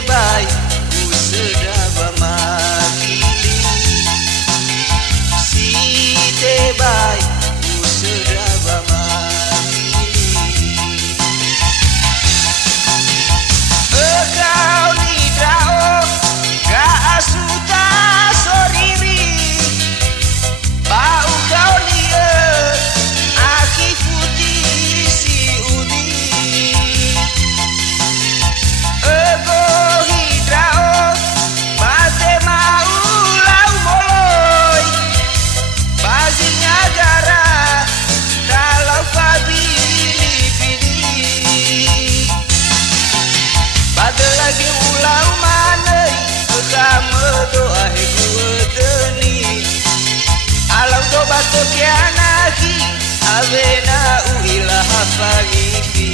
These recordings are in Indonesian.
tebai usedaba makili si tebai usedaba makili engkau lidrao ga asuta soriri bau kau lia aki putih si udi ego hidrao mate mau lau moloi bazinya gara kalau pabili pili pada lagi ulau manei kamu doa gue deni alam do bato kianaki avena uilah pagipi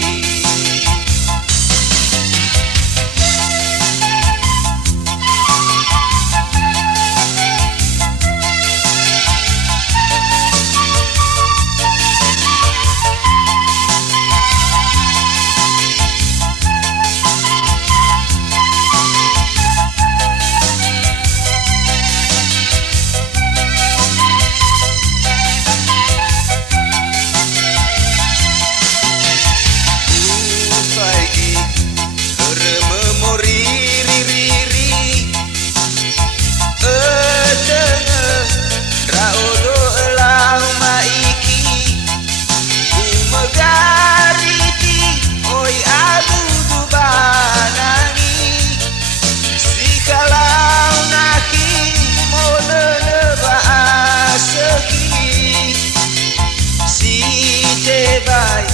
tebai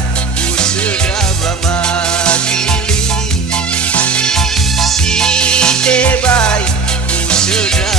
usedaba makili si tebai usedaba